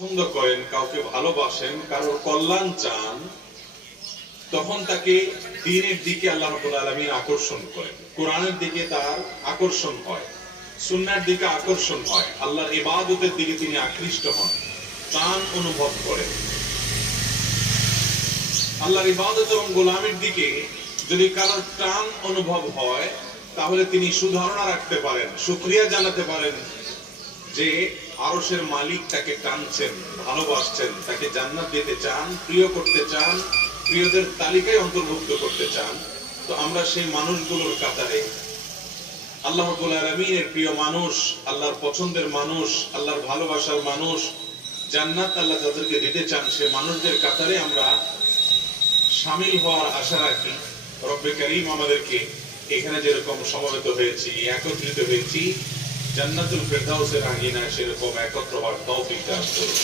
পছন্দ করেন, কাউকে ভালোবাসেন, কারোর কল্যাণ চান, তখন তাকে দ্বীনের দিকে আল্লাহ রাব্বুল আলামিন আকর্ষণ করেন। কোরআনের দিকে তার আকর্ষণ হয়, সুন্নাহর দিকে আকর্ষণ হয়, আল্লাহর ইবাদতের দিকে তিনি আকৃষ্ট হন, টান অনুভব করেন। আল্লাহর ইবাদত এবং গোলামির দিকে যদি কারোর টান অনুভব হয়, তাহলে তিনি সুধারণা রাখতে পারেন, শুকরিয়া জানাতে পারেন যে আরশের মালিক তাকে টানছেন, ভালোবাসছেন, তাকে জান্নাত দিতে চান, প্রিয় করতে চান, প্রিয়দের তালিকায় অন্তর্ভুক্ত করতে চান। তো আমরা সেই মানুষগুলোর কাতারে, আল্লাহ রাব্বুল আলামিনের প্রিয় মানুষ, আল্লাহর পছন্দের মানুষ, আল্লাহর ভালোবাসার মানুষ, জান্নাত আল্লাহ যাদেরকে দিতে চান, সেই মানুষদের কাতারে আমরা শামিল হওয়ার আশা রাখি। রব্বে কারীম আমাদেরকে এখানে যেরকম সমবেত হয়েছি, একত্রিত হয়েছি, জান্নাতুল ফেরদাউসের আঙিনায় সেরকম একত্র হওয়ার তৌফিক দান করুন।